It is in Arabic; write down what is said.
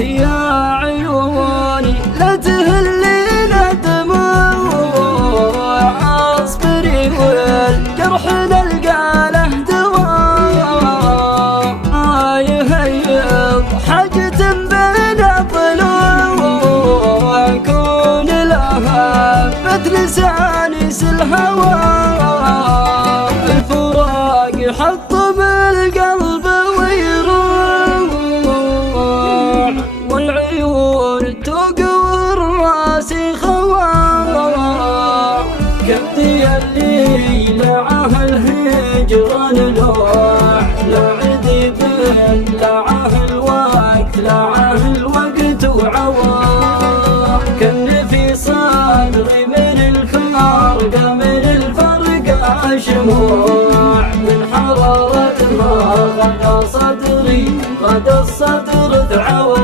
يا عيوني لا تهلينا دموع، اصبري والجرح نلقى له دواء. يهيض حاجة بين ضلوع، كون لها بتلسانس الهوى. الفراق يحطم القلب ويروع، والعيون تقور راسي خواء. كبدي اللي لعاه الهجران لوح، لا عذب لعاه الوقت، لعاه الوقت وعواه. كان في صدري من الفرقة، من الفرقة شموع، من حرارتها غدا صدري، غدا الصدر ذعوى.